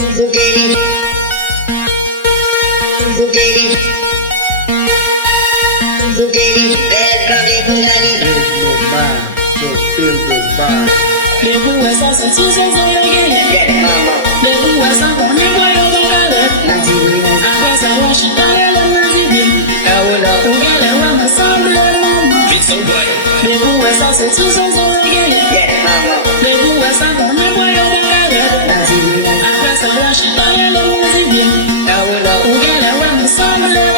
Bugatti, Bugatti, Bugatti, red carpet Bugatti. There's no mind, just feel the vibe. Les bouées sont sorties sans oreiller. Les bouées sont comme les voyants dans la lettre. Après ça, moi, j'y parlais le lundi. Au gars, ouais, me semble le les bouées sont sorties sans oreiller. Les bouées sont comme les voyants dans la lettre. Après ça, moi, j'y parlais le lundi. Au gars, ouais, me semble le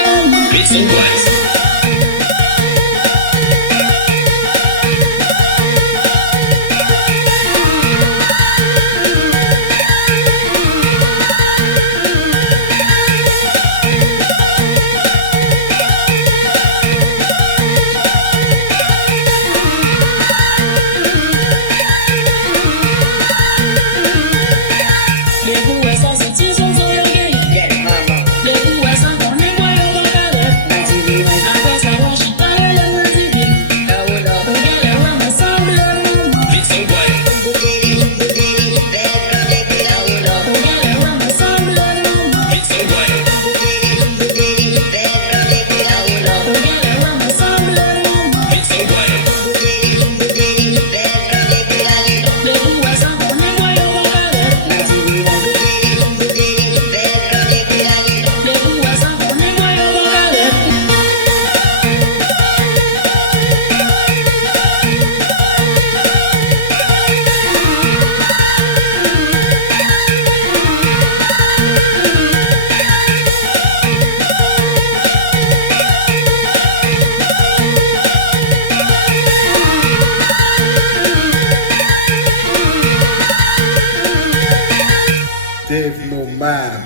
There's no mind,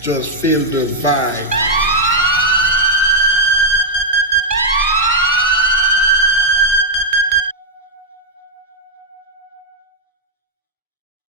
just feel the vibe.